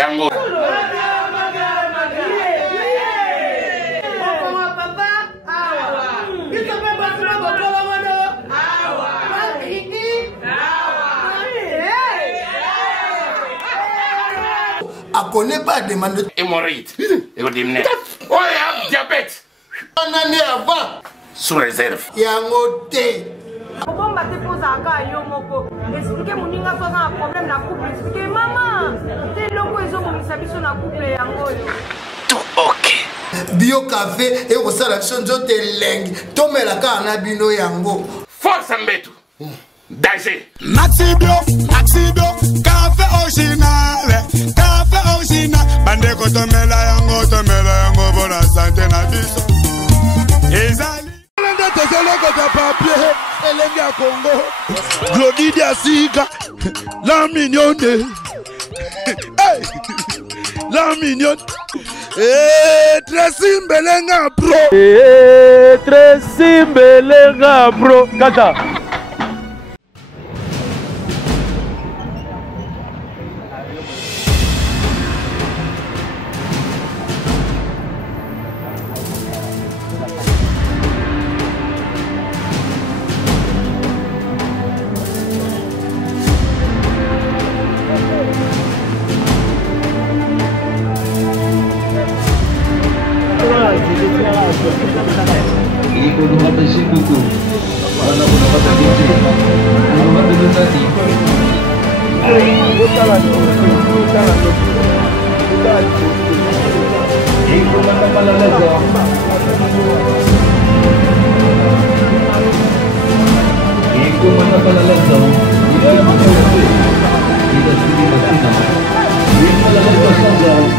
Yango. A connaît pas demande Hémorroïde. Et vous dites, oh, il y a diabète. une année avant. Sous réserve. Yango te. Bon, bah, tu poses à Gaïo, Moko. Expliquez mon ninga faisant un problème dans la couple. Expliquez, maman. T'es long, ils ont mis sa mission dans la couple. Tout ok. Bio café et au salon de lengue. Tomé la cana bino yango. Force en bétou. Danger. Maxi Bio, café original. Café original. Bande ko tomela yango pour la santé na biso. Ezali. Papier, Elenga Congo, Glody Diasiga, la mignonne, la mignonne, Tracy Mbelenga Pro, Tracy Mbelenga Pro, Kata. Il faut nous rapprocher beaucoup. Voilà, vous n'avez pas d'habitude. Vous n'avez pas de il faut maintenant pas la maison. Il faut maintenant pas la maison. Il faut maintenant il a suivi la finale. Il faut la maison sans ordre.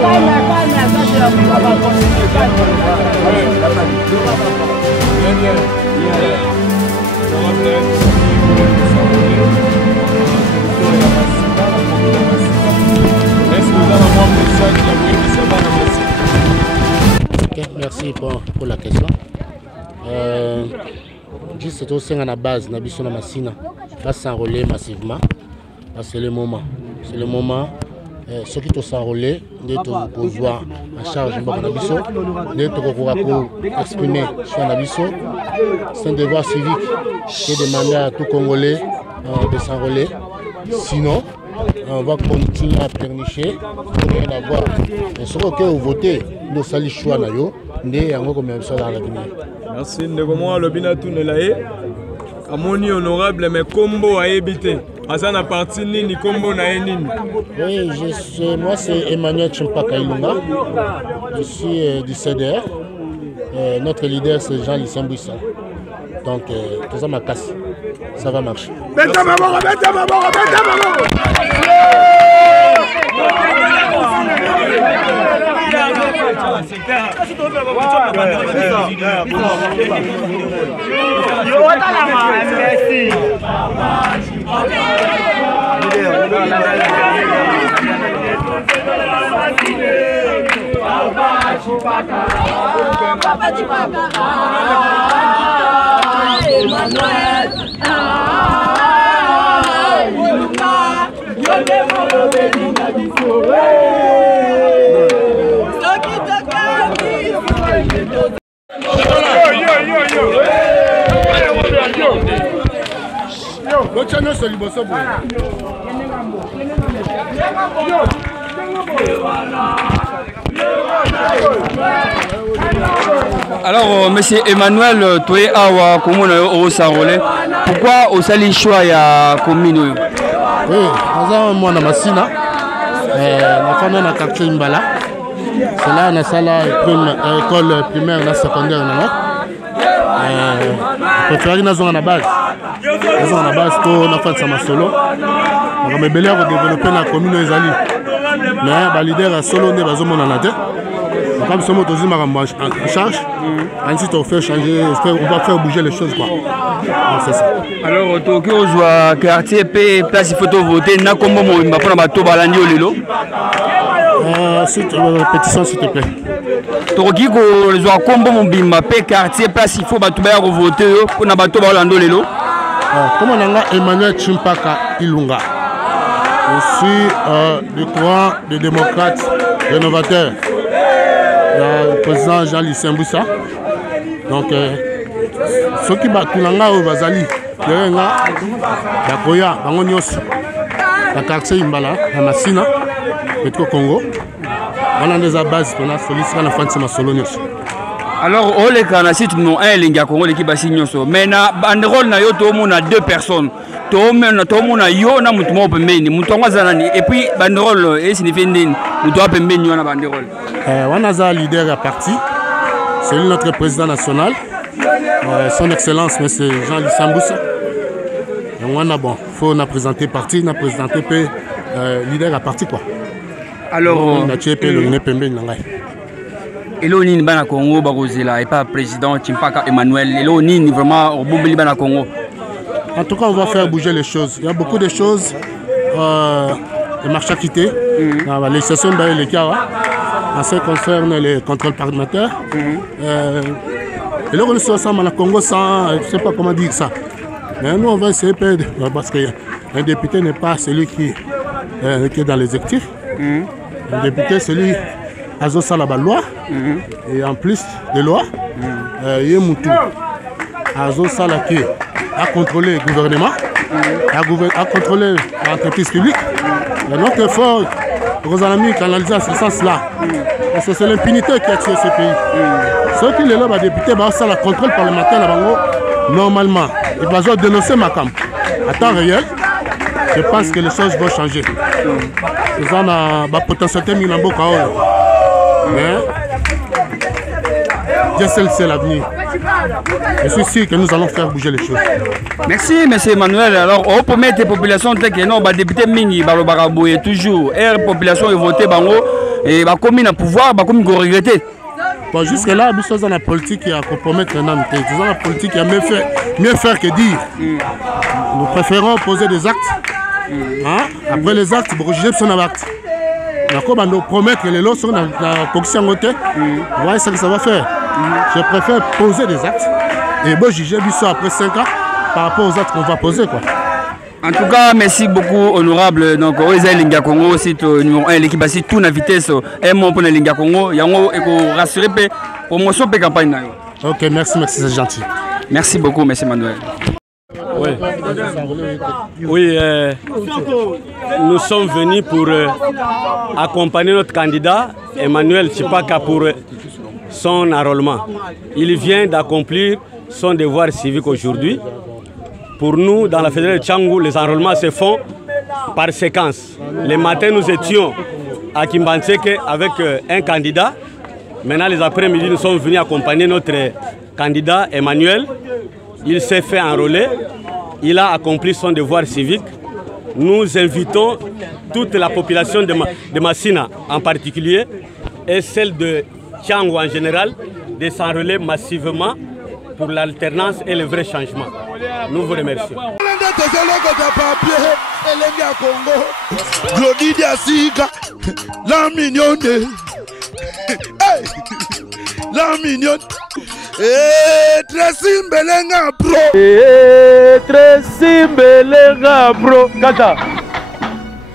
Não, Merci pour la question. Juste aussi à la base, na biso na masina, va s'enrôler massivement. C'est le moment. C'est le moment. Ceux qui s'enrôler, d'être en charge de biso, d'être exprimer sur la biso. C'est un devoir civique de demander à tout Congolais de s'enrôler. Sinon, on va continuer à pleurnicher, rien à voir. Et ce que vous votez, nous saluons choix na yo, ndé yango comme ça dans l'avenir. Merci ndeko moi lobina tunela ye. Amoni honorable mais combo a évité. Asana parti nini combo na nini. Oui, moi c'est Emmanuel Chimpaka Ilunga. Je suis du CDR. Notre leader c'est Jean Lissambouissa. Donc tout ça m'a cassé. Ça va marcher. Alors, monsieur Emmanuel, toi, awa commune au s'enrôler. Pourquoi au sali choix ya commune? Oui, moi na masina. La famille na quartier Mbala. C'est là na sala école primaire na secondaire na. Préféré na zone na base. Na zone na base to na fait sama solo. On va belé développer la commune ezali. Mais ba leader a solo ne bazo mona na te. Comme ce mot aussi en charge, ensuite on fait changer, on va faire bouger les choses quoi. C'est ça. Alors Tokyo joue quartier P place il faut voter na kombo mo mba pona bato balandi olelo. Pétition s'il te plaît. Tokyo ko joue kombo mo bimba P quartier place il faut bato ba voter pona bato balandi olelo. Comment nanga Emmanuel Chimpaka Ilunga. Je suis du courant des démocrates rénovateurs. Le président Jean Lissambouissa. Donc, ceux qui battent au Bazali, Bakoya, Bangonios, la quartier Imbala, la Massina, le Congo, on a des bases pour la solliciter la France de Solonios. Alors, on les canassit non un linga Congo l'équipe Assignoso. Mais na banderole na yo to mon a deux personnes. To mon a yo na mutumo pembeni, mutonga zanani. Et puis banderole et signifie nini? Mutumo pembeni na banderole. On a un leader à parti. C'est notre président national, son excellence M. Jean Lissambouissa. On a bon, faut présenter parti, on a présenté leader à parti quoi. Alors, on a tué le Guinée pembeni na ngai. Elo nini bana Congo barozela et pas président Chimpaka Emmanuel. Elo nini vraiment au boubeli bana Congo. En tout cas, on va faire bouger les choses. Il y a beaucoup de choses. Les marchés quittés, la législation de l'État, en ce qui concerne les contrôles parlementaires. Et là, on est ensemble à Congo sans, je ne sais pas comment dire ça. Mais nous, on va essayer de parce qu'un député n'est pas celui qui est dans l'exécutif. Un député, c'est celui a la loi. Et en plus de loi, il y a Moutou. Azosala qui a contrôlé le gouvernement, a contrôlé l'entreprise publique. Et notre effort, nos amis, canalisé ce sens-là. C'est l'impunité qui a tué ce pays. Ceux qui sont là, députés, ça le contrôle parlementaire, normalement, ils vont dénoncer ma camp. À temps réel, je pense que les choses vont changer. Ils ont la potentialité de mais Dieu seul c'est l'avenir. Je suis sûr que nous allons faire bouger les choses. Merci, M. Emmanuel. Alors, on peut mettre les populations que non, les députés Mingi, Baraboué, toujours. Et la population est votée, et la commune a pouvoir, la commune a regretté. Bon, jusque-là, nous sommes dans la politique qui a compromettre un homme. Nous sommes dans la politique qui a mieux faire que dire. Nous préférons poser des actes. Hein? Après les actes, nous juger son acte. on promet que les lots sont dans la position côté. Voilà ce que ça va faire. Je préfère poser des actes et bon, juger ça après 5 ans par rapport aux actes qu'on va poser, quoi. En tout cas, merci beaucoup, honorable. Donc, Oeza Linga Congo, c'est numéro 1, l'équipe a tout la vitesse. Un mot pour le Linga Congo. Il y a un rassurer promotion de campagne. Ok, merci, c'est gentil. Merci beaucoup, monsieur Manuel. Oui, nous sommes venus pour accompagner notre candidat, Emmanuel Tshipaka, pour son enrôlement. Il vient d'accomplir son devoir civique aujourd'hui. Pour nous, dans la fédérale de Tchangou, les enrôlements se font par séquence. Les matins, nous étions à Kimbanseke avec un candidat. Maintenant, les après-midi, nous sommes venus accompagner notre candidat, Emmanuel. Il s'est fait enrôler. Il a accompli son devoir civique. Nous invitons toute la population de Massina en particulier et celle de Tchangou en général de s'enrôler massivement pour l'alternance et le vrai changement. Nous vous remercions. La mignonne. La mignonne. Tracy Mbelenga bro. Tracy Mbelenga bro. Kata.